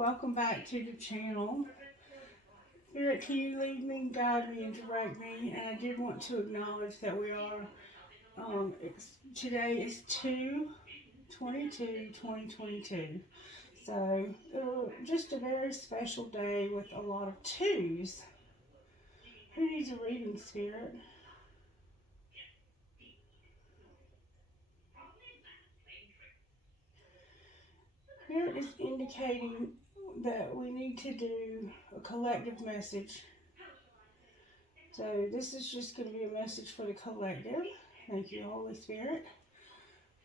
welcome back to the channel. Spirit, can you lead me, guide me, and direct me? And I did want to acknowledge that we are, today is 2/22/2022. So, just a very special day with a lot of twos. Who needs a reading, Spirit? Spirit is indicating that we need to do a collective message. So this is just going to be a message for the collective. Thank you, Holy Spirit.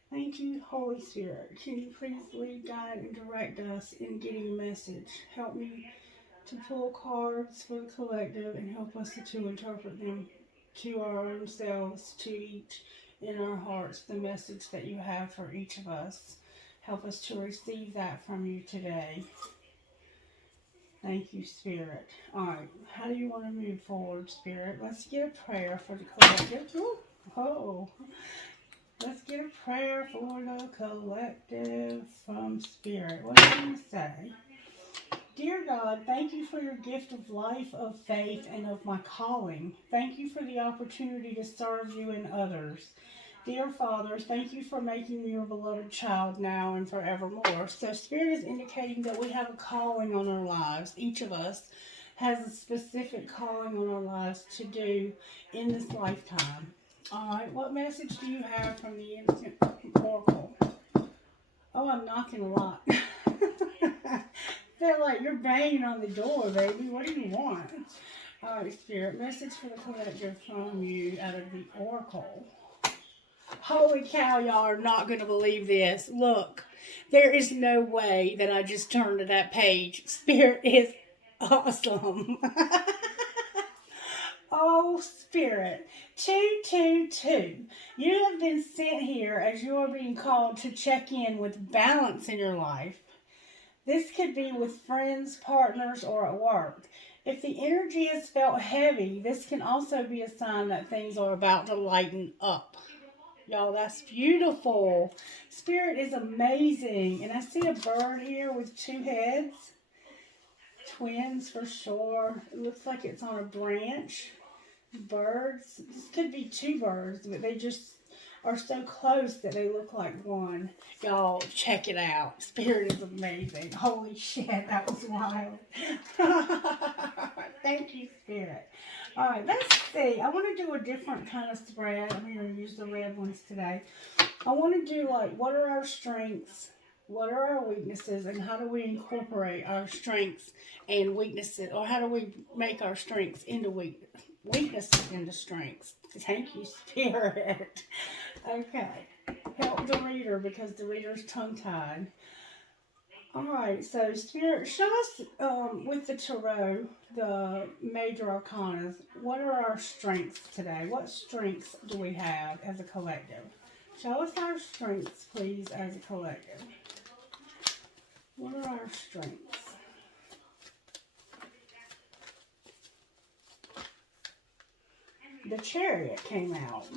Thank you, Holy Spirit. Can you please lead, guide, and direct us in getting a message? Help me to pull cards for the collective and help us to interpret them to our own selves, to each in our hearts, the message that you have for each of us. Help us to receive that from you today. Thank you, Spirit. All right, how do you want to move forward, Spirit? Let's get a prayer for the collective. Oh, let's get a prayer for the collective from Spirit. What do you say? Dear God, thank you for your gift of life, of faith, and of my calling. Thank you for the opportunity to serve you and others. Dear Father, thank you for making me your beloved child now and forevermore. So Spirit is indicating that we have a calling on our lives. Each of us has a specific calling on our lives to do in this lifetime. All right, what message do you have from the Instant Oracle? Oh, I'm knocking a lot. Feel like you're banging on the door, baby. What do you want? All right, Spirit, message for the collective from you out of the Oracle. Holy cow, y'all are not going to believe this. Look, there is no way that I just turned to that page. Spirit is awesome. Oh, Spirit. 222. You have been sent here as you are being called to check in with balance in your life. This could be with friends, partners, or at work. If the energy is felt heavy, this can also be a sign that things are about to lighten up. Y'all, that's beautiful. Spirit is amazing. And I see a bird here with two heads. Twins for sure. It looks like it's on a branch. Birds. This could be two birds, but they just are so close that they look like one. Y'all, check it out. Spirit is amazing. Holy shit, that was wild. Thank you, Spirit. All right, let's see. I want to do a different kind of spread. I'm going to use the red ones today. I want to do like, what are our strengths? What are our weaknesses? And how do we incorporate our strengths and weaknesses? Or how do we make our strengths into weaknesses into strengths? Thank you, Spirit. Okay. Help the reader because the reader's tongue-tied. Alright, so Spirit, show us with the Tarot, the major arcana, what are our strengths today? What strengths do we have as a collective? Show us our strengths, please, as a collective. What are our strengths? The Chariot came out.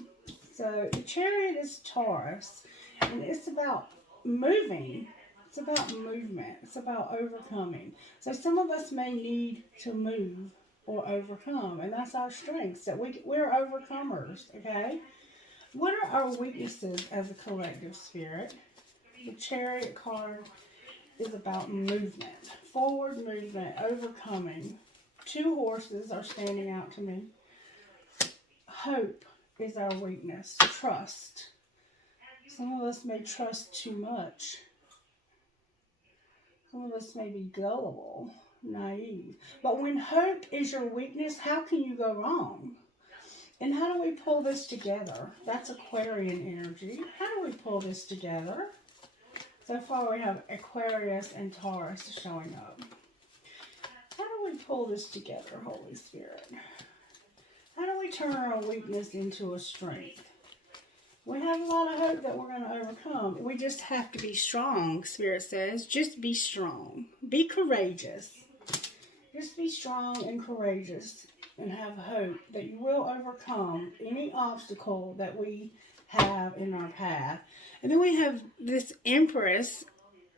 So the Chariot is Taurus, and it's about moving. It's about movement. It's about overcoming. So some of us may need to move or overcome, and that's our strengths. That we're overcomers, okay? What are our weaknesses as a collective, Spirit? The Chariot card is about movement, forward movement, overcoming. Two horses are standing out to me. Hope is our weakness. Trust. Some of us may trust too much. Some of us may be gullible, naive. But when hope is your weakness, how can you go wrong? And how do we pull this together? That's Aquarian energy. How do we pull this together? So far we have Aquarius and Taurus showing up. How do we pull this together, Holy Spirit? How do we turn our weakness into a strength? We have a lot of hope that we're going to overcome. We just have to be strong, Spirit says. Just be strong. Be courageous. Just be strong and courageous and have hope that you will overcome any obstacle that we have in our path. And then we have this Empress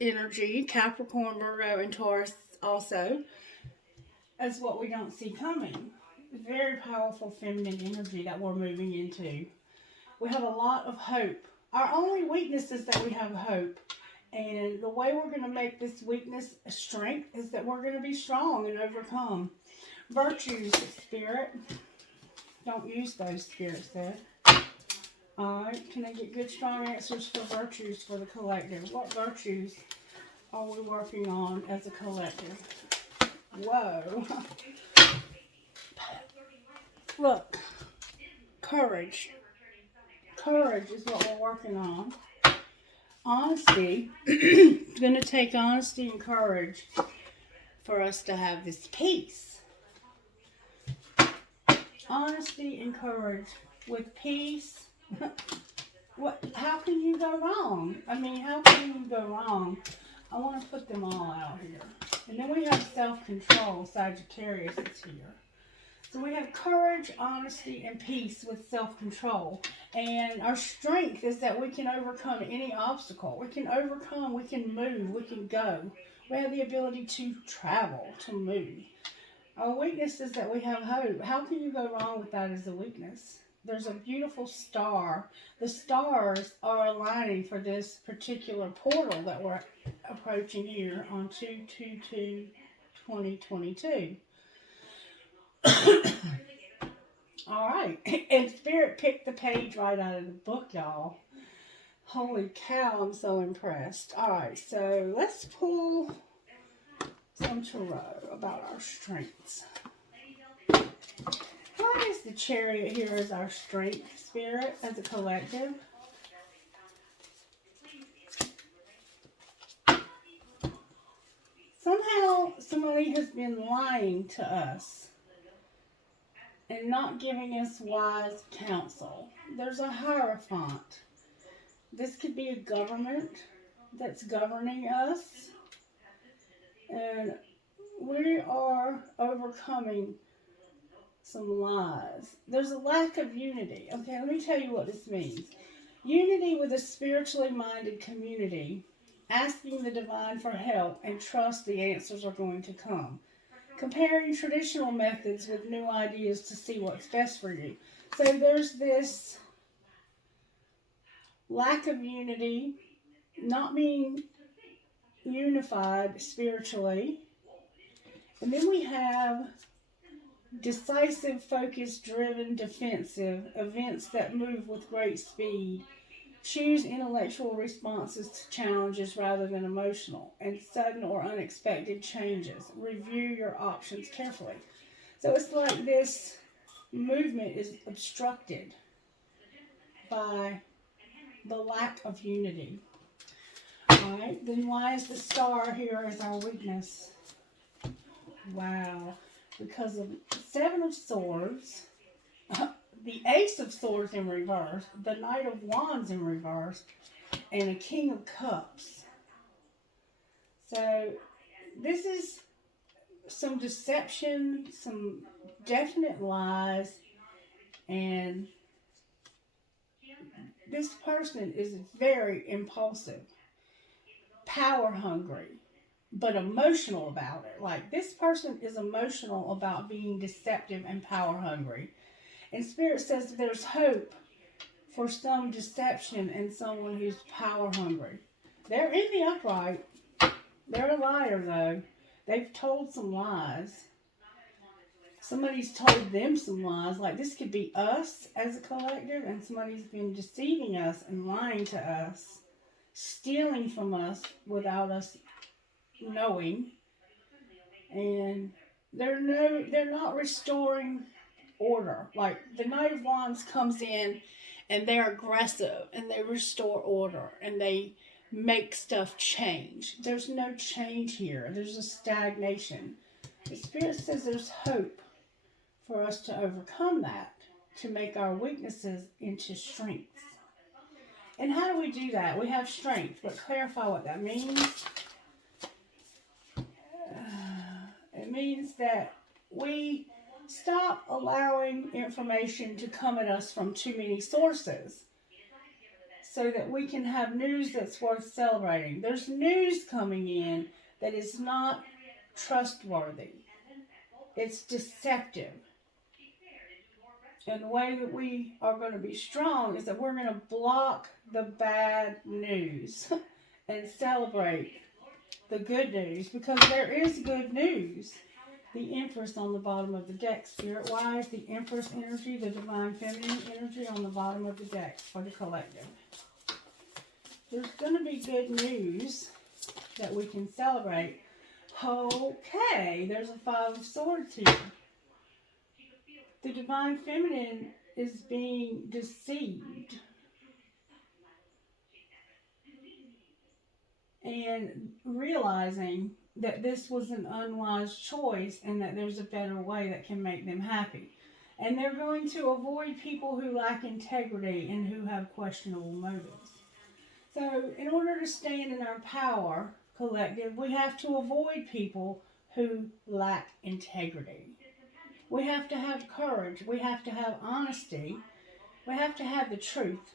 energy, Capricorn, Virgo, and Taurus also, as what we don't see coming. Very powerful feminine energy that we're moving into. We have a lot of hope. Our only weakness is that we have hope. And the way we're going to make this weakness a strength is that we're going to be strong and overcome. Virtues, Spirit. Don't use those, Spirit said. Alright, can I get good, strong answers for virtues for the collective? What virtues are we working on as a collective? Whoa. Look, courage. Courage is what we're working on. Honesty. It's going to take honesty and courage for us to have this peace. Honesty and courage. With peace, how can you go wrong? I mean, how can you go wrong? I want to put them all out here. And then we have self-control. Sagittarius is here. So we have courage, honesty, and peace with self-control. And our strength is that we can overcome any obstacle. We can overcome, we can move, we can go. We have the ability to travel, to move. Our weakness is that we have hope. How can you go wrong with that as a weakness? There's a beautiful star. The stars are aligning for this particular portal that we're approaching here on 2/22/2022. All right. And Spirit picked the page right out of the book, y'all. Holy cow, I'm so impressed. All right, so let's pull some tarot about our strengths. Why is the Chariot here as our strength, Spirit, as a collective? Somehow somebody has been lying to us and not giving us wise counsel. There's a Hierophant. This could be a government that's governing us. And we are overcoming some lies. There's a lack of unity. Okay, let me tell you what this means. Unity with a spiritually minded community, asking the divine for help and trust the answers are going to come. Comparing traditional methods with new ideas to see what's best for you. So there's this lack of unity, not being unified spiritually. And then we have decisive, focused, driven, defensive, events that move with great speed. Choose intellectual responses to challenges rather than emotional, and sudden or unexpected changes. Review your options carefully. So it's like this movement is obstructed by the lack of unity. Alright, then why is the star here as our weakness? Wow. Because of Seven of Swords, the Ace of Swords in reverse, the Knight of Wands in reverse, and a King of Cups. So this is some deception, some definite lies, and this person is very impulsive, power hungry, but emotional about it. Like, this person is emotional about being deceptive and power hungry. And Spirit says there's hope for some deception and someone who's power hungry. They're in the upright. They're a liar, though. They've told some lies. Somebody's told them some lies. Like, this could be us as a collective, and somebody's been deceiving us and lying to us, stealing from us without us knowing. And they're not restoring order. Like, the Knight of Wands comes in and they're aggressive and they restore order and they make stuff change. There's no change here. There's a stagnation. The Spirit says there's hope for us to overcome that, to make our weaknesses into strengths. And how do we do that? We have strength, but clarify what that means. It means that we stop allowing information to come at us from too many sources. so that we can have news that's worth celebrating. There's news coming in that is not trustworthy. It's deceptive. And the way that we are going to be strong is that we're going to block the bad news and celebrate the good news, because there is good news. The Empress on the bottom of the deck, Spirit-wise, the Empress energy, the Divine Feminine energy on the bottom of the deck for the collective. There's going to be good news that we can celebrate. Okay, there's a Five of Swords here. The Divine Feminine is being deceived and realizing that this was an unwise choice and that there's a better way that can make them happy. And they're going to avoid people who lack integrity and who have questionable motives. So in order to stand in our power, collective, we have to avoid people who lack integrity. We have to have courage. We have to have honesty. We have to have the truth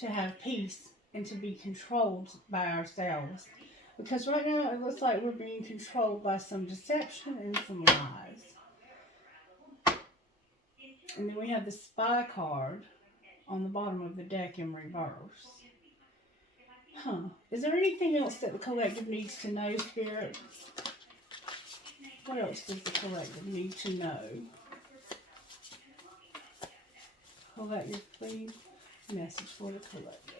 to have peace and to be controlled by ourselves. Because right now it looks like we're being controlled by some deception and some lies. And then we have the Spy card on the bottom of the deck in reverse. Is there anything else that the collective needs to know, Spirit? What else does the collective need to know? Collective, please. Message for the collective.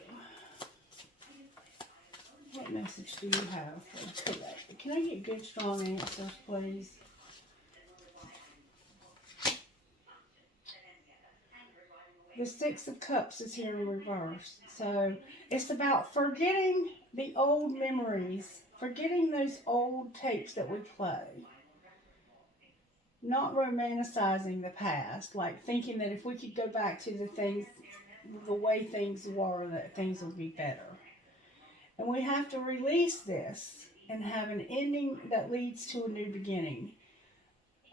What message do you have for the collective? Can I get good, strong answers, please? The Six of Cups is here in reverse. So it's about forgetting the old memories, forgetting those old tapes that we play. Not romanticizing the past, like thinking that if we could go back to the way things were, that things would be better. And we have to release this and have an ending that leads to a new beginning.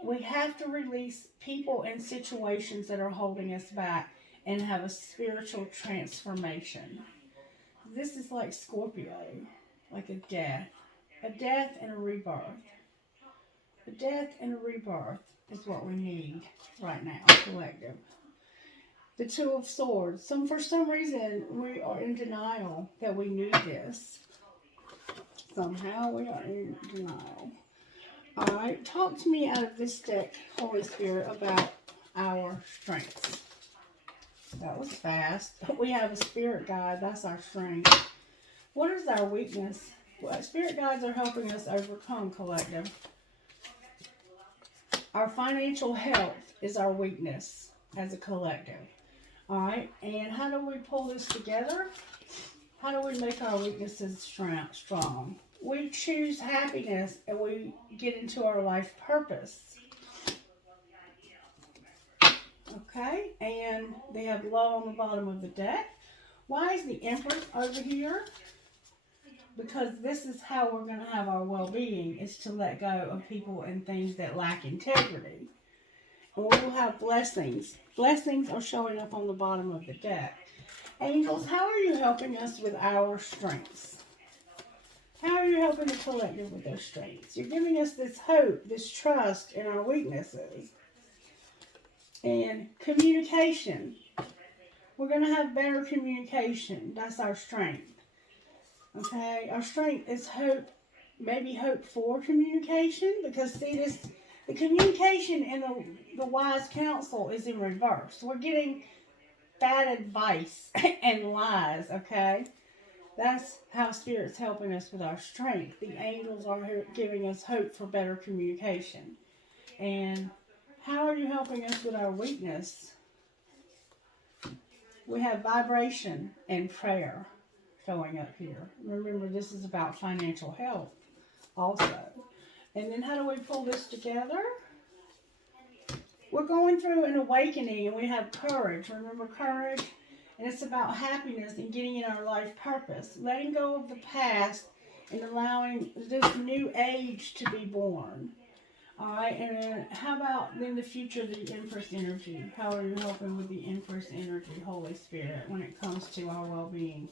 We have to release people and situations that are holding us back and have a spiritual transformation. This is like Scorpio, like a death and a rebirth. A death and a rebirth is what we need right now, collective. The Two of Swords. For some reason, we are in denial that we need this. Somehow we are in denial. Alright, talk to me out of this deck, Holy Spirit, about our strengths. That was fast. We have a spirit guide. That's our strength. What is our weakness? Well, spirit guides are helping us overcome, collective. Our financial health is our weakness as a collective. Alright, and how do we pull this together? How do we make our weaknesses strong? We choose happiness and we get into our life purpose. Okay, and they have love on the bottom of the deck. Why is the Empress over here? Because this is how we're going to have our well-being, is to let go of people and things that lack integrity. And we will have blessings. Blessings are showing up on the bottom of the deck. Angels, how are you helping us with our strengths? How are you helping the collective with their strengths? You're giving us this hope, this trust in our weaknesses. And communication. We're going to have better communication. That's our strength. Okay? Our strength is hope, maybe hope for communication. Because see, the communication in the wise counsel is in reverse. We're getting bad advice and lies, okay? That's how Spirit's helping us with our strength. The angels are giving us hope for better communication. And how are you helping us with our weakness? We have vibration and prayer showing up here. Remember, this is about financial health also. And then how do we pull this together? We're going through an awakening and we have courage. Remember courage? And it's about happiness and getting in our life purpose. Letting go of the past and allowing this new age to be born. All right, and then how about then the future, the Empress energy? How are you helping with the Empress energy, Holy Spirit, when it comes to our well-being?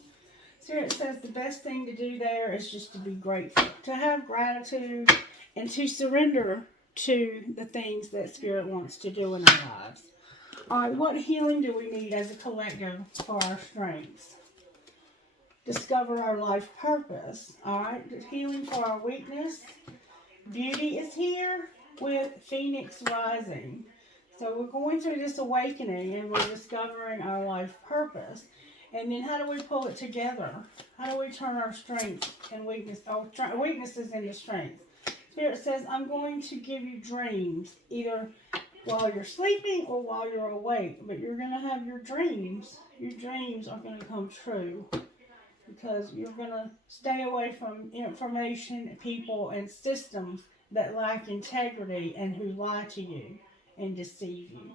Spirit says the best thing to do there is just to be grateful, to have gratitude, and to surrender to the things that Spirit wants to do in our lives. All right, what healing do we need as a collective for our strengths? Discover our life purpose. All right, healing for our weakness. Beauty is here with Phoenix rising. So we're going through this awakening and we're discovering our life purpose. And then how do we pull it together? How do we turn our strengths and weaknesses into strengths? Spirit says, I'm going to give you dreams, either while you're sleeping or while you're awake. But you're going to have your dreams. Your dreams are going to come true. Because you're going to stay away from information, people, and systems that lack integrity and who lie to you and deceive you.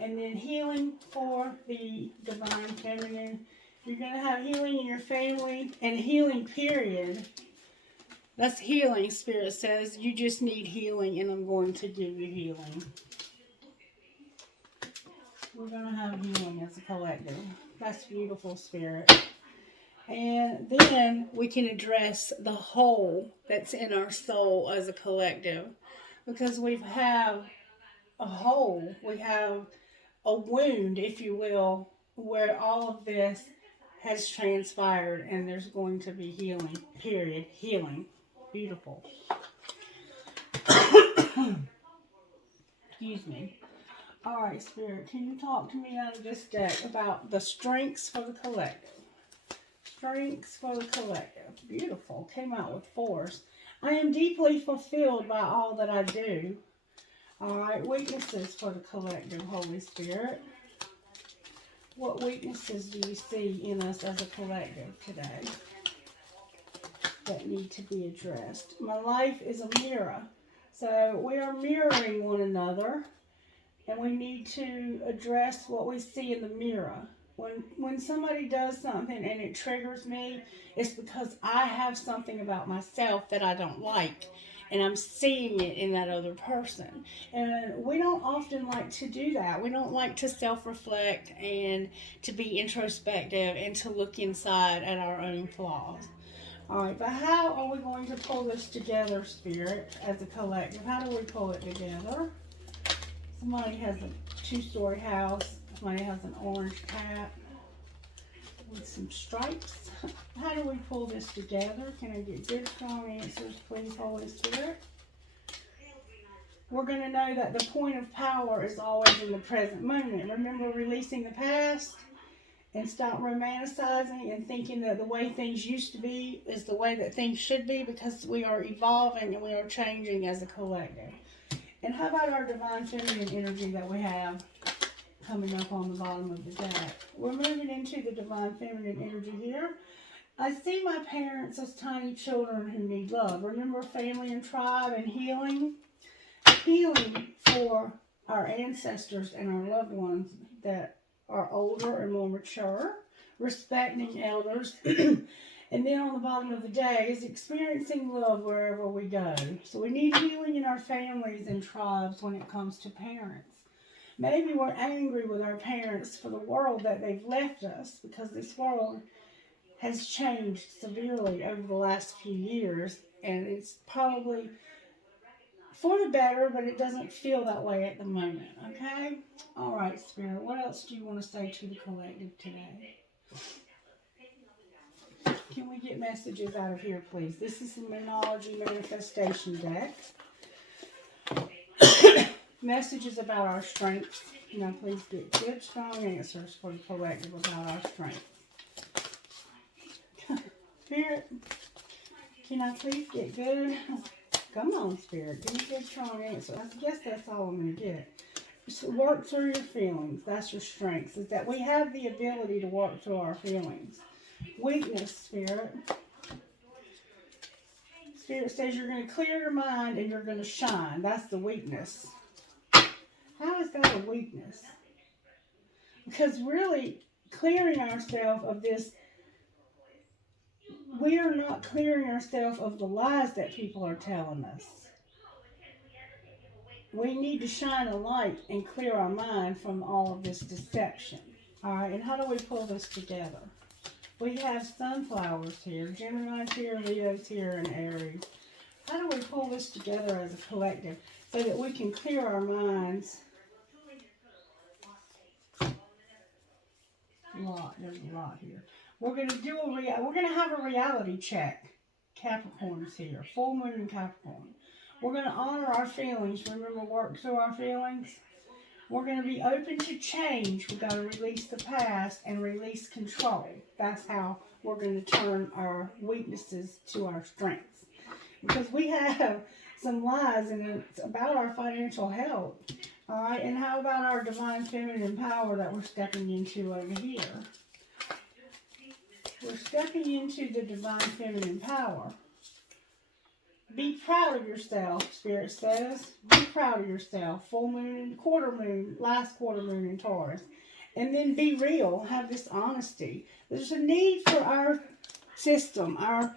And then healing for the divine feminine. You're going to have healing in your family and healing, period. That's healing, Spirit says. You just need healing, and I'm going to give you healing. We're going to have healing as a collective. That's beautiful, Spirit. And then we can address the hole that's in our soul as a collective. Because we have a hole, we have a wound, if you will, where all of this has transpired and there's going to be healing, period. Healing. Beautiful. Excuse me. All right, Spirit, can you talk to me out of this deck about the strengths for the collective? Strengths for the collective. Beautiful. Came out with 4s. I am deeply fulfilled by all that I do. All right. Weaknesses for the collective, Holy Spirit. What weaknesses do you see in us as a collective today that need to be addressed? My life is a mirror. So we are mirroring one another, and we need to address what we see in the mirror. When somebody does something and it triggers me, it's because I have something about myself that I don't like, and I'm seeing it in that other person. And we don't often like to do that. We don't like to self-reflect and to be introspective and to look inside at our own flaws. All right, but how are we going to pull this together, Spirit, as a collective? How do we pull it together? Somebody has a 2-story house. Somebody has an orange cap with some stripes. How do we pull this together? Can I get good, strong answers, please, Holy Spirit? We're going to know that the point of power is always in the present moment. Remember releasing the past and stop romanticizing and thinking that the way things used to be is the way that things should be, because we are evolving and we are changing as a collective. And how about our divine feminine energy that we have coming up on the bottom of the deck? We're moving into the divine feminine energy here. I see my parents as tiny children who need love. Remember family and tribe and healing? Healing for our ancestors and our loved ones that are older and more mature, respecting elders. And then on the bottom of the day is experiencing love wherever we go. So we need healing in our families and tribes when it comes to parents. Maybe we're angry with our parents for the world that they've left us, because this world has changed severely over the last few years, and it's probably for the better, but it doesn't feel that way at the moment, okay? All right, Spirit, what else do you want to say to the collective today? Can we get messages out of here, please? This is the Monology Manifestation deck. Messages about our strengths. Now, please get good, strong answers for the collective about our strengths. Spirit, can I please get good? Come on, Spirit. Give me good, strong answers. I guess that's all I'm going to get. Just work through your feelings. That's your strengths, is that we have the ability to work through our feelings. Weakness, Spirit. Spirit says you're going to clear your mind and you're going to shine. That's the weakness. How is that a weakness? Because really, clearing ourselves of this, we are not clearing ourselves of the lies that people are telling us. we need to shine a light and clear our mind from all of this deception. All right, and how do we pull this together? We have sunflowers here, Gemini's here, Leo's here, and Aries. How do we pull this together as a collective so that we can clear our minds? There's a lot here. We're going to do we're going to have a reality check. Capricorn's here, full moon in Capricorn. We're going to honor our feelings. Remember, work through our feelings. We're going to be open to change. We've got to release the past and release control. That's how we're going to turn our weaknesses to our strengths. Because we have some lies, and it's about our financial health. All right, and how about our divine feminine power that we're stepping into over here? We're stepping into the divine feminine power. Be proud of yourself, Spirit says. Be proud of yourself. Full moon, quarter moon, last quarter moon in Taurus. And then be real. Have this honesty. There's a need for our system, our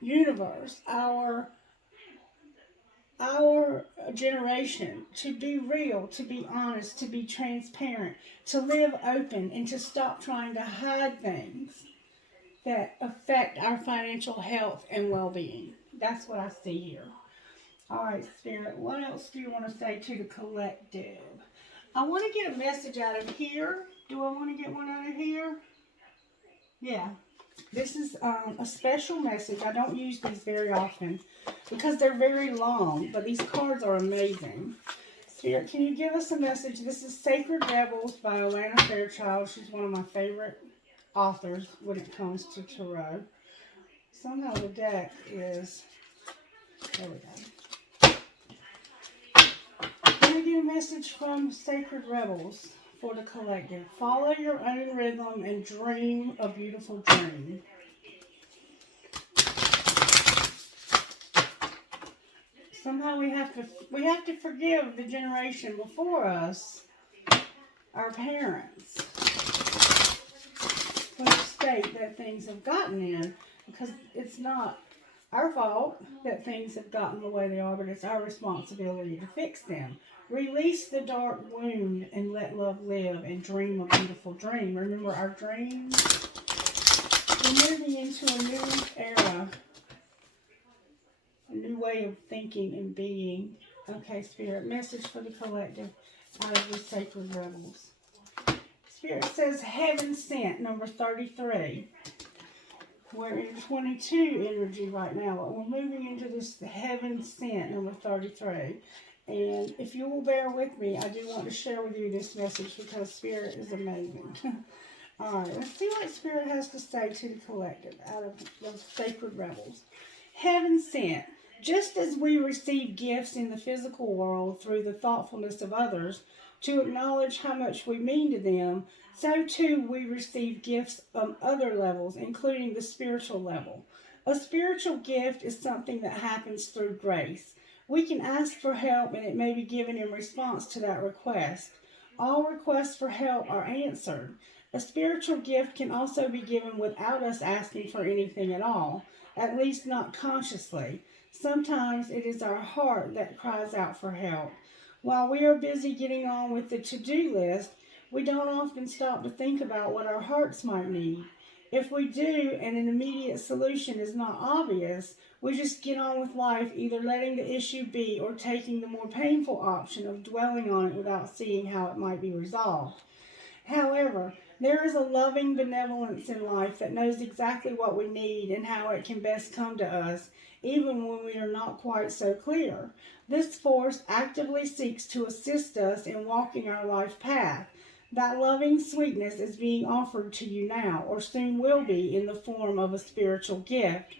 universe, our generation to be real, to be honest, to be transparent, to live open, and to stop trying to hide things that affect our financial health and well-being. That's what I see here. All right, Spirit, what else do you want to say to the collective? I want to get a message out of here. Do I want to get one out of here? Yeah. This is a special message. I don't use these very often because they're very long, but these cards are amazing. Spirit, can you give us a message? This is Sacred Rebels by Fairchild. She's one of my favorite authors when it comes to tarot. Somehow the deck is, there we go. Can I get a message from Sacred Rebels for the collective? Follow your own rhythm and dream a beautiful dream. Somehow we have to forgive the generation before us, our parents, for the state that things have gotten in, because it's not our fault that things have gotten the way they are, but it's our responsibility to fix them. Release the dark wound and let love live and dream a beautiful dream. Remember our dreams? We're moving into a new era, a new way of thinking and being. Okay, Spirit, message for the collective out of the Sacred Rebels. Spirit says Heaven Sent, number 33. We're in 22 energy right now. We're moving into this Heaven Sent, number 33. And if you will bear with me, I do want to share with you this message because Spirit is amazing. All right, let's see what Spirit has to say to the collective out of the Sacred Rebels. Heaven Sent. Just as we receive gifts in the physical world through the thoughtfulness of others to acknowledge how much we mean to them, so too we receive gifts on other levels, including the spiritual level. A spiritual gift is something that happens through grace. We can ask for help and it may be given in response to that request. All requests for help are answered. A spiritual gift can also be given without us asking for anything at all, at least not consciously. Sometimes it is our heart that cries out for help. While we are busy getting on with the to-do list, we don't often stop to think about what our hearts might need. If we do and an immediate solution is not obvious, we just get on with life, either letting the issue be or taking the more painful option of dwelling on it without seeing how it might be resolved. However, there is a loving benevolence in life that knows exactly what we need and how it can best come to us, even when we are not quite so clear. This force actively seeks to assist us in walking our life path. That loving sweetness is being offered to you now, or soon will be, in the form of a spiritual gift.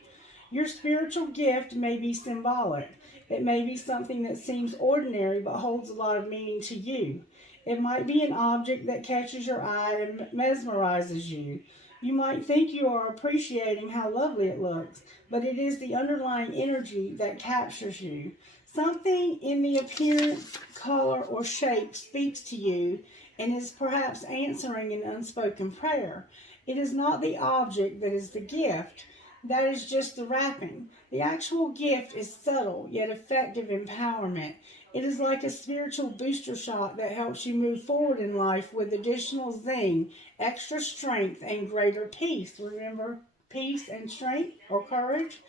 Your spiritual gift may be symbolic. It may be something that seems ordinary but holds a lot of meaning to you. It might be an object that catches your eye and mesmerizes you. You might think you are appreciating how lovely it looks, but it is the underlying energy that captures you. Something in the appearance, color, or shape speaks to you and is perhaps answering an unspoken prayer. It is not the object that is the gift. That is just the wrapping. The actual gift is subtle yet effective empowerment. It is like a spiritual booster shot that helps you move forward in life with additional zing, extra strength, and greater peace. Remember, peace and strength or courage?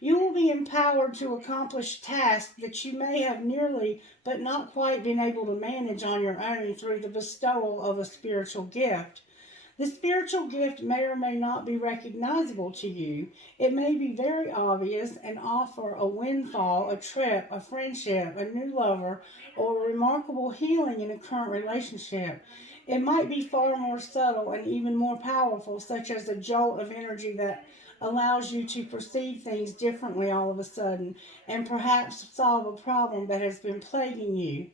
You will be empowered to accomplish tasks that you may have nearly but not quite been able to manage on your own through the bestowal of a spiritual gift. The spiritual gift may or may not be recognizable to you. It may be very obvious and offer a windfall, a trip, a friendship, a new lover, or a remarkable healing in a current relationship. It might be far more subtle and even more powerful, such as a jolt of energy that allows you to perceive things differently all of a sudden and perhaps solve a problem that has been plaguing you.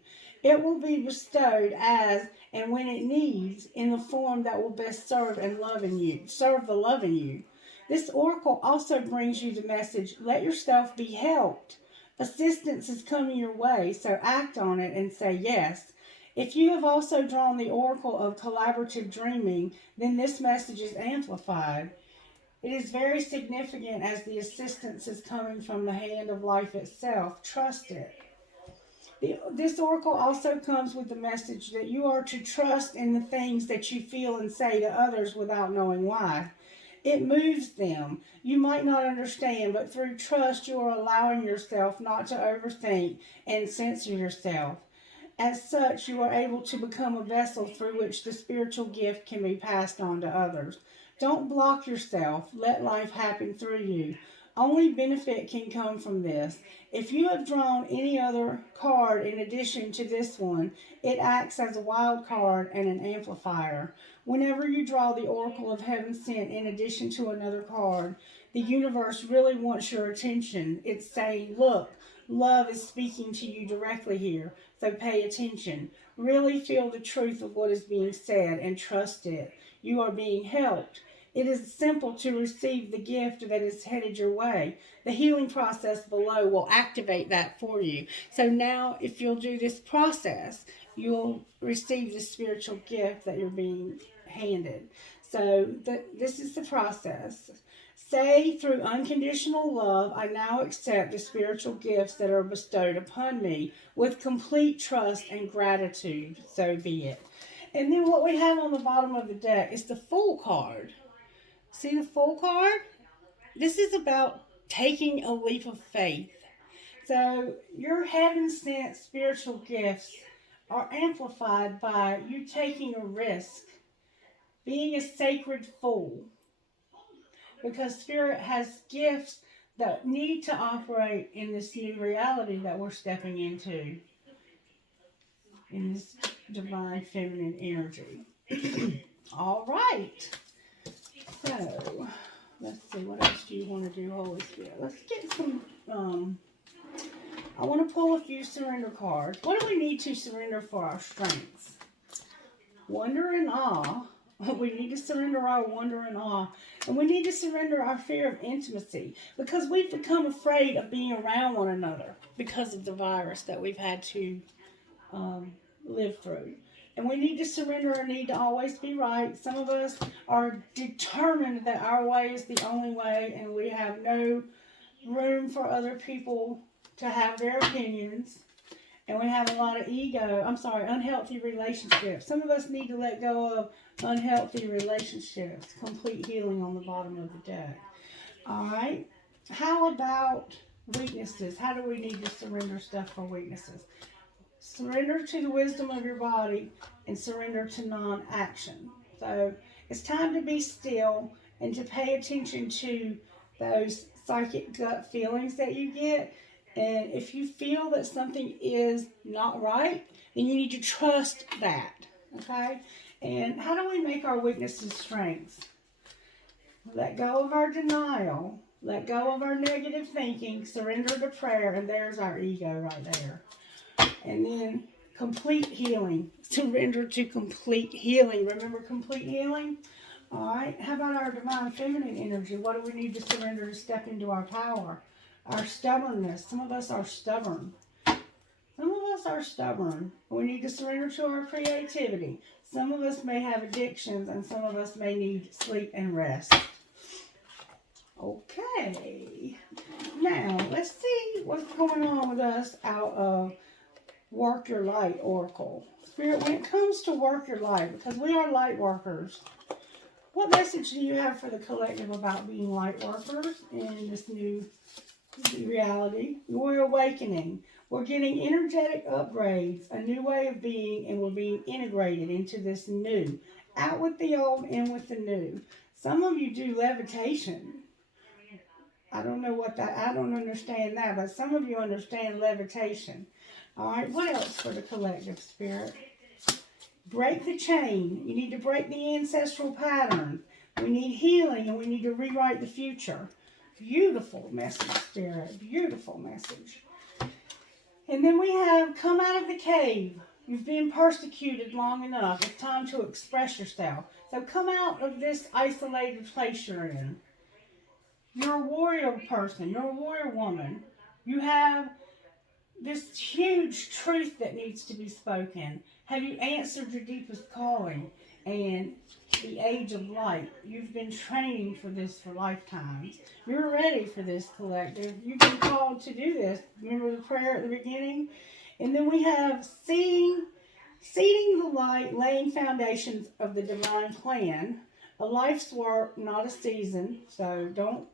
It will be bestowed as and when it needs in the form that will best serve the love in you. This oracle also brings you the message, let yourself be helped. Assistance is coming your way, so act on it and say yes. If you have also drawn the oracle of collaborative dreaming, then this message is amplified. It is very significant as the assistance is coming from the hand of life itself. Trust it. This oracle also comes with the message that you are to trust in the things that you feel and say to others without knowing why. It moves them. You might not understand, but through trust you are allowing yourself not to overthink and censor yourself. As such, you are able to become a vessel through which the spiritual gift can be passed on to others. Don't block yourself. Let life happen through you. Only benefit can come from this. If you have drawn any other card in addition to this one, it acts as a wild card and an amplifier. Whenever you draw the Oracle of Heaven Sent in addition to another card, the universe really wants your attention. It's saying, look, love is speaking to you directly here, so pay attention. Really feel the truth of what is being said and trust it. You are being helped. It is simple to receive the gift that is headed your way. The healing process below will activate that for you. So now, if you'll do this process, you'll receive the spiritual gift that you're being handed. So this is the process. Say, through unconditional love, I now accept the spiritual gifts that are bestowed upon me with complete trust and gratitude. So be it. And then what we have on the bottom of the deck is the Fool card. See the Fool card? This is about taking a leap of faith. So your heaven-sent spiritual gifts are amplified by you taking a risk, being a sacred fool. Because Spirit has gifts that need to operate in this new reality that we're stepping into, in this divine feminine energy. All right. So, let's see, what else do you want to do, Holy Spirit? Let's get some, I want to pull a few surrender cards. What do we need to surrender for our strengths? Wonder and awe. We need to surrender our wonder and awe. And we need to surrender our fear of intimacy because we've become afraid of being around one another because of the virus that we've had to live through. And we need to surrender our need to always be right. Some of us are determined that our way is the only way and we have no room for other people to have their opinions. And we have a lot of unhealthy relationships. Some of us need to let go of unhealthy relationships. Complete healing on the bottom of the deck. All right. How about weaknesses? How do we need to surrender stuff for weaknesses? Surrender to the wisdom of your body and surrender to non-action. So it's time to be still and to pay attention to those psychic gut feelings that you get. And if you feel that something is not right, then you need to trust that. Okay? And how do we make our weaknesses strengths? Let go of our denial. Let go of our negative thinking. Surrender to prayer. And there's our ego right there. And then complete healing. Surrender to complete healing. Remember complete healing? All right. How about our divine feminine energy? What do we need to surrender to step into our power? Our stubbornness. Some of us are stubborn. Some of us are stubborn. We need to surrender to our creativity. Some of us may have addictions and some of us may need sleep and rest. Okay. Now, let's see what's going on with us out of Work your light, Oracle. Spirit, when it comes to work your light, because we are light workers, what message do you have for the collective about being light workers in this new reality? We're awakening. We're getting energetic upgrades, a new way of being, and we're being integrated into this new. Out with the old, in with the new. Some of you do levitation. I don't know what that, I don't understand that, but some of you understand levitation. All right, what else for the collective, Spirit? Break the chain. You need to break the ancestral pattern. We need healing, and we need to rewrite the future. Beautiful message, Spirit. Beautiful message. And then we have come out of the cave. You've been persecuted long enough. It's time to express yourself. So come out of this isolated place you're in. You're a warrior person. You're a warrior woman. You have this huge truth that needs to be spoken. Have you answered your deepest calling and the age of light? You've been training for this for lifetimes. You're ready for this, collective. You've been called to do this. Remember the prayer at the beginning? And then we have seeding the light, laying foundations of the divine plan. A life's work, not a season. So don't.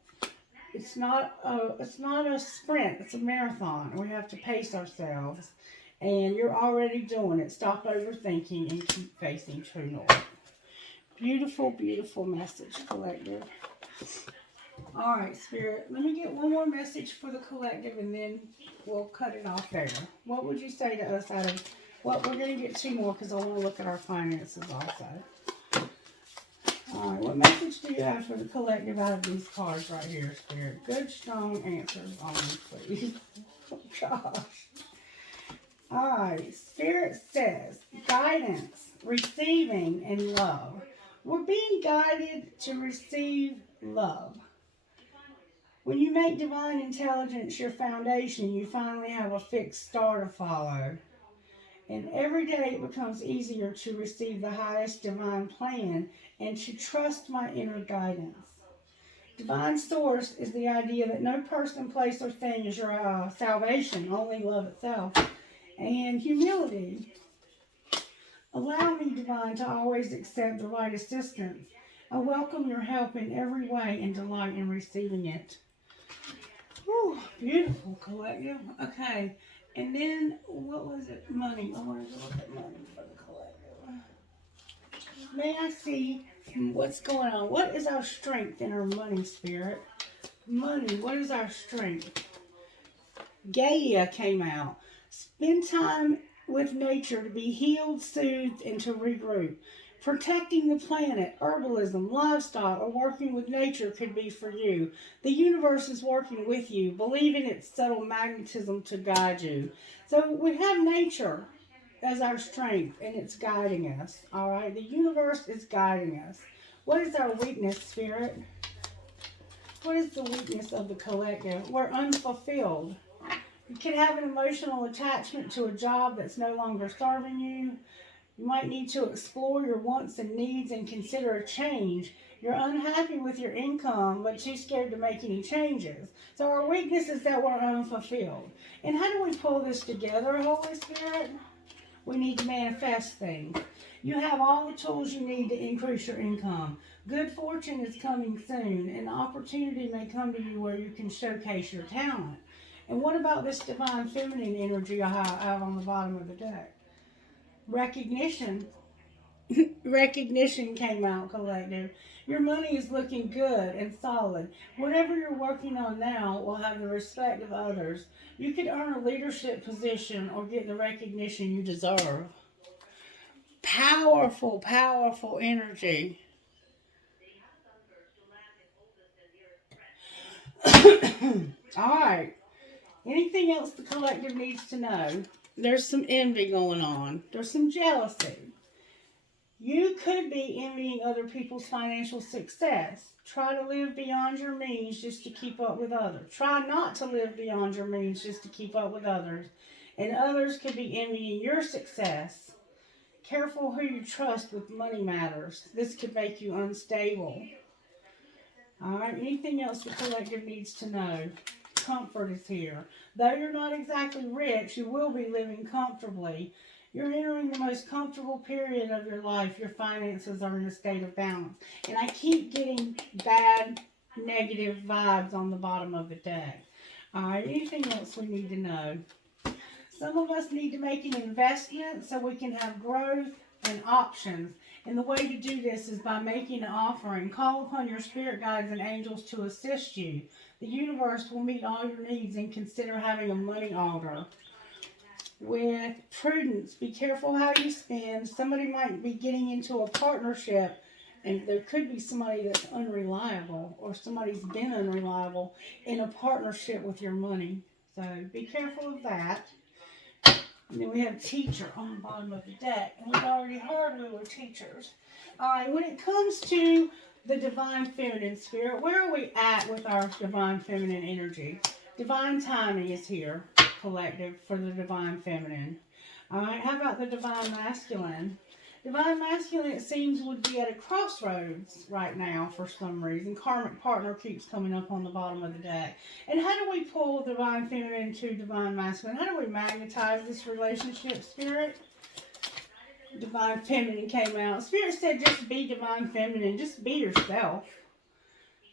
It's not a sprint. It's a marathon. We have to pace ourselves. And you're already doing it. Stop overthinking and keep facing true north. Beautiful, beautiful message, collective. All right, Spirit. Let me get one more message for the collective, and then we'll cut it off there. What would you say to us out of... Well, we're going to get two more because I want to look at our finances also. All right, what message do you have for the collective out of these cards right here, Spirit? Good, strong answers on me, please. Oh, gosh. All right, Spirit says guidance, receiving, and love. We're being guided to receive love. When you make divine intelligence your foundation, you finally have a fixed star to follow. And every day it becomes easier to receive the highest divine plan and to trust my inner guidance. Divine source is the idea that no person, place, or thing is your salvation, only love itself. And humility. Allow me, divine, to always accept the right assistance. I welcome your help in every way and delight in receiving it. Whew, beautiful, collective. Okay. And then, what was it? Money. I wanted to look at money for the collective. May I see what's going on? What is our strength in our money, Spirit? Money, what is our strength? Gaia came out. Spend time with nature to be healed, soothed, and to regroup. Protecting the planet, herbalism, livestock, or working with nature could be for you. The universe is working with you. Believe in its subtle magnetism to guide you. So we have nature as our strength, and it's guiding us. All right? The universe is guiding us. What is our weakness, Spirit? What is the weakness of the collective? We're unfulfilled. You can have an emotional attachment to a job that's no longer serving you. You might need to explore your wants and needs and consider a change. You're unhappy with your income, but too scared to make any changes. So our weakness is that we're unfulfilled. And how do we pull this together, Holy Spirit? We need to manifest things. You have all the tools you need to increase your income. Good fortune is coming soon. An opportunity may come to you where you can showcase your talent. And what about this divine feminine energy I have on the bottom of the deck? Recognition. Recognition came out, collective. Your money is looking good and solid. Whatever you're working on now will have the respect of others. You could earn a leadership position or get the recognition you deserve. Powerful, powerful energy. All right. Anything else the collective needs to know? There's some envy going on. There's some jealousy. You could be envying other people's financial success. Try to live beyond your means just to keep up with others. Try not to live beyond your means just to keep up with others. And others could be envying your success. Careful who you trust with money matters. This could make you unstable. All right, anything else the collective needs to know? comfort is here. Though you're not exactly rich, you will be living comfortably. You're entering the most comfortable period of your life. Your finances are in a state of balance. And I keep getting bad, negative vibes on the bottom of the deck. All right, anything else we need to know? Some of us need to make an investment so we can have growth and options. And the way to do this is by making an offering. Call upon your spirit guides and angels to assist you. The universe will meet all your needs, and consider having a money order. With prudence, be careful how you spend. Somebody might be getting into a partnership, and there could be somebody that's unreliable, or somebody's been unreliable in a partnership with your money. So be careful of that. And then we have teacher on the bottom of the deck. And we've already heard we were teachers. All right, when it comes to the divine feminine spirit, where are we at with our divine feminine energy? Divine timing is here, collective, for the divine feminine. All right, how about the divine masculine? Divine masculine, it seems, would be at a crossroads right now for some reason. Karmic partner keeps coming up on the bottom of the deck. And how do we pull divine feminine to divine masculine? How do we magnetize this relationship, Spirit? Divine feminine came out. Spirit said just be divine feminine. Just be yourself.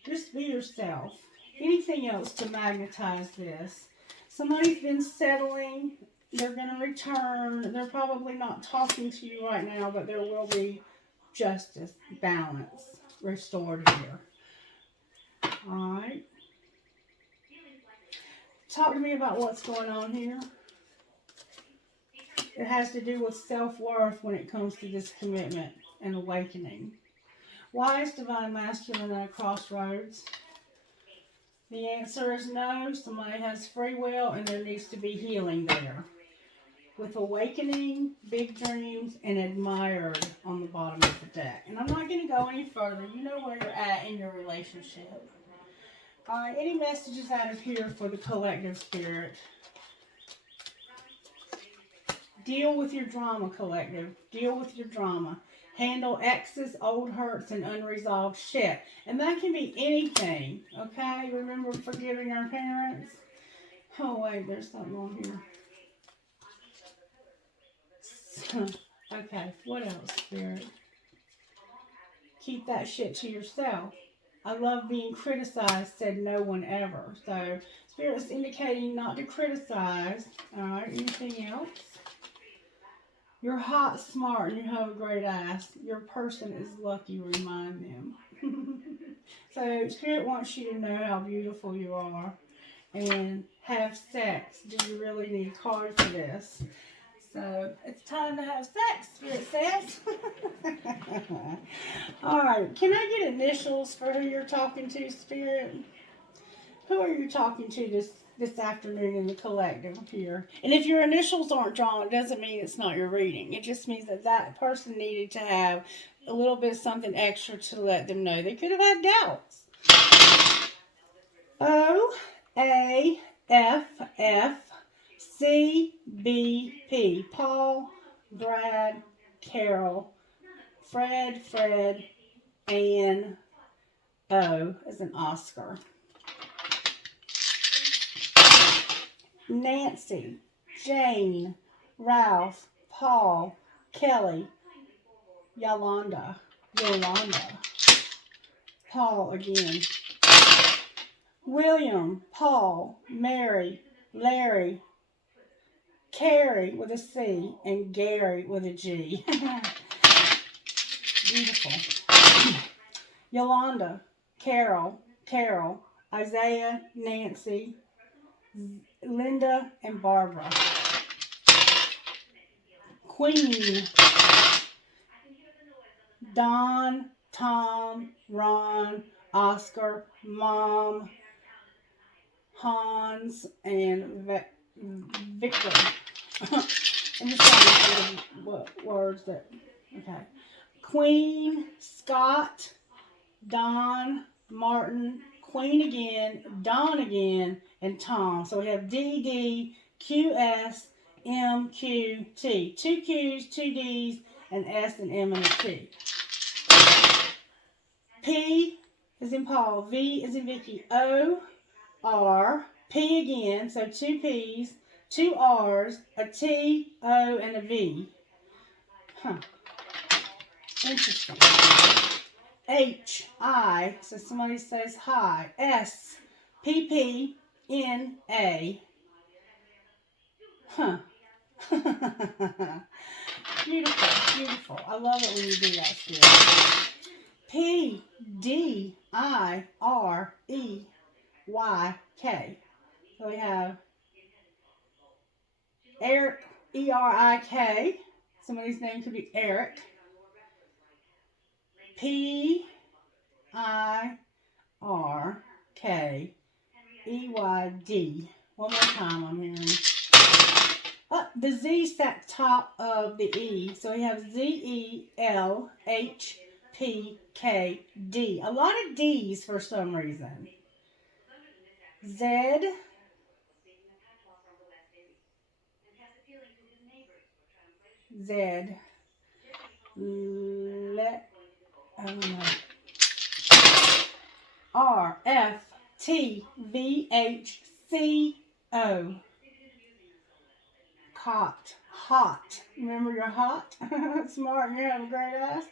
Just be yourself. Anything else to magnetize this? Somebody's been settling. They're going to return. They're probably not talking to you right now, but there will be justice, balance restored here. All right. Talk to me about what's going on here. It has to do with self-worth when it comes to this commitment and awakening. Why is divine masculine at a crossroads? The answer is no. Somebody has free will, and there needs to be healing there. With awakening, big dreams, and admired on the bottom of the deck. And I'm not going to go any further. You know where you're at in your relationship. All right, any messages out of here for the collective spirit? Deal with your drama, collective. Deal with your drama. Handle exes, old hurts, and unresolved shit. And that can be anything, okay? Remember forgiving our parents? Oh, wait, there's something on here. Okay, what else, Spirit? Keep that shit to yourself. I love being criticized, said no one ever. So, Spirit's indicating not to criticize. Alright, anything else? You're hot, smart, and you have a great ass. Your person is lucky, remind them. So, Spirit wants you to know how beautiful you are. And have sex. Do you really need a card for this? So, it's time to have sex, Spirit says. Alright, can I get initials for who you're talking to, Spirit? Who are you talking to this afternoon in the collective here? And if your initials aren't drawn, it doesn't mean it's not your reading. It just means that that person needed to have a little bit of something extra to let them know. They could have had doubts. O-A-F-F-C-B-P. Paul, Brad, Carol, Fred, Ann, O as an Oscar. Nancy, Jane, Ralph, Paul, Kelly, Yolanda, Paul again. William, Paul, Mary, Larry, Carrie with a C, and Gary with a G. Beautiful. Yolanda, Carol, Isaiah, Nancy, Linda, and Barbara. Queen, Don, Tom, Ron, Oscar, Mom, Hans, and Victor. I'm just trying to think of what words that, okay. Queen, Scott, Don, Martin, Queen again, Don again, and Tom. So we have D, D, Q, S, M, Q, T. 2 Q's, 2 D's, an S, an M, and a T. P is in Paul, V is in Vicky, O, R, P again, so 2 P's, 2 R's, a T, O, and a V. Huh. Interesting. H, I, so somebody says hi. S, P, P, N, A. Huh. Beautiful, beautiful. I love it when you do that, Spirit. P, D, I, R, E, Y, K. So we have Eric, E-R-I-K. Somebody's name could be Eric. P-I-R-K-E-Y-D. One more time I'm hearing. Oh, the Z's at the top of the E. So we have Z-E-L-H-P-K-D. A lot of D's for some reason. Z. Z. I don't know. R, F, T, V, H, C, O. Cot. Hot. Remember you're hot? Smart and you have a great ass.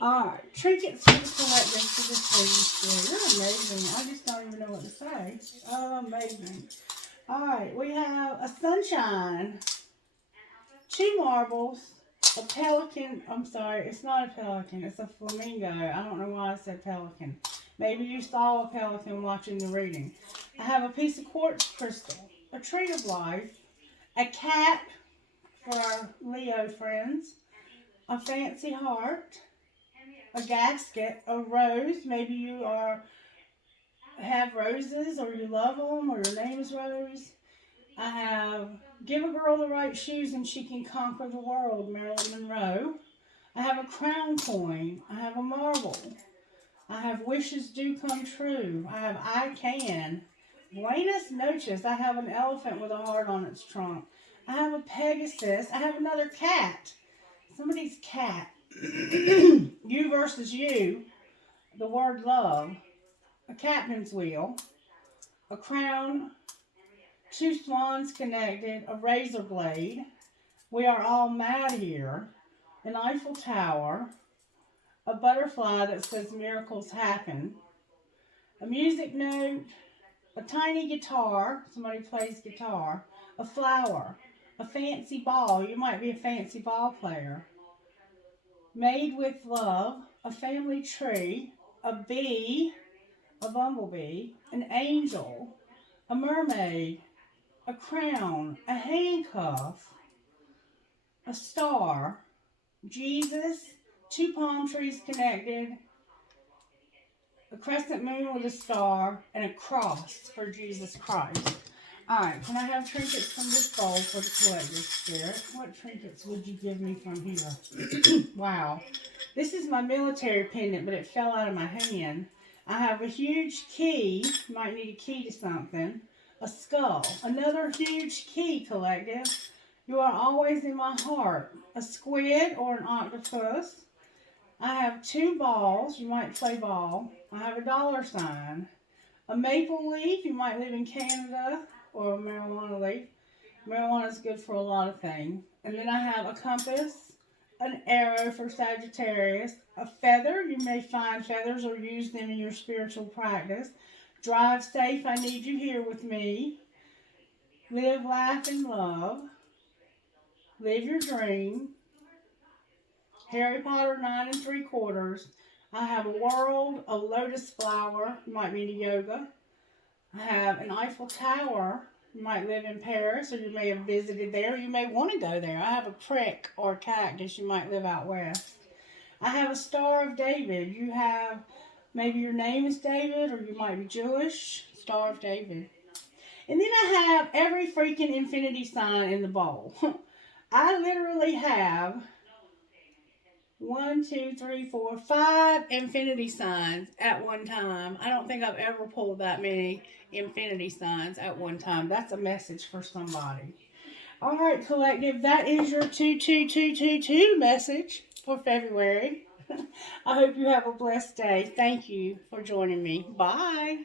Alright. Trinkets for the collective for this week. You're amazing. I just don't even know what to say. Amazing. Alright. We have a sunshine. 2 marbles. A pelican. I'm sorry. It's not a pelican. It's a flamingo. I don't know why I said pelican. Maybe you saw a pelican watching the reading. I have a piece of quartz crystal. A tree of life. A cat for our Leo friends, a fancy heart, a gasket, a rose. Maybe you have roses or you love them or your name is Rose. I have give a girl the right shoes and she can conquer the world, Marilyn Monroe. I have a crown coin. I have a marble. I have wishes do come true. I have I can. Buenas noches. I have an elephant with a heart on its trunk. I have a Pegasus. I have another cat. Somebody's cat. You versus you. The word love. A captain's wheel. A crown. 2 swans connected. A razor blade. We are all mad here. An Eiffel Tower. A butterfly that says miracles happen. A music note. A tiny guitar, somebody plays guitar, a flower, a fancy ball, you might be a fancy ball player, made with love, a family tree, a bee, a bumblebee, an angel, a mermaid, a crown, a handcuff, a star, Jesus, 2 palm trees connected, a crescent moon with a star, and a cross for Jesus Christ. Alright, can I have trinkets from this bowl for the collective spirit? What trinkets would you give me from here? Wow. This is my military pendant, but it fell out of my hand. I have a huge key. You might need a key to something. A skull. Another huge key, collective. You are always in my heart. A squid or an octopus. I have 2 balls. You might play ball. I have a $sign. A maple leaf. You might live in Canada. Or a marijuana leaf. Marijuana is good for a lot of things. And then I have a compass. An arrow for Sagittarius. A feather. You may find feathers or use them in your spiritual practice. Drive safe. I need you here with me. Live, laugh, and love. Live your dream. Harry Potter 9 3/4. I have a world, a lotus flower, you might be into yoga. I have an Eiffel Tower, you might live in Paris or you may have visited there, or you may want to go there. I have a prick or a cactus, you might live out west. I have a Star of David, you have, maybe your name is David or you might be Jewish, Star of David. And then I have every freaking infinity sign in the bowl. I literally have 1, 2, 3, 4, 5 infinity signs at one time. I don't think I've ever pulled that many infinity signs at one time. That's a message for somebody. All right, collective, that is your 22222 message for February. I hope you have a blessed day. Thank you for joining me. Bye.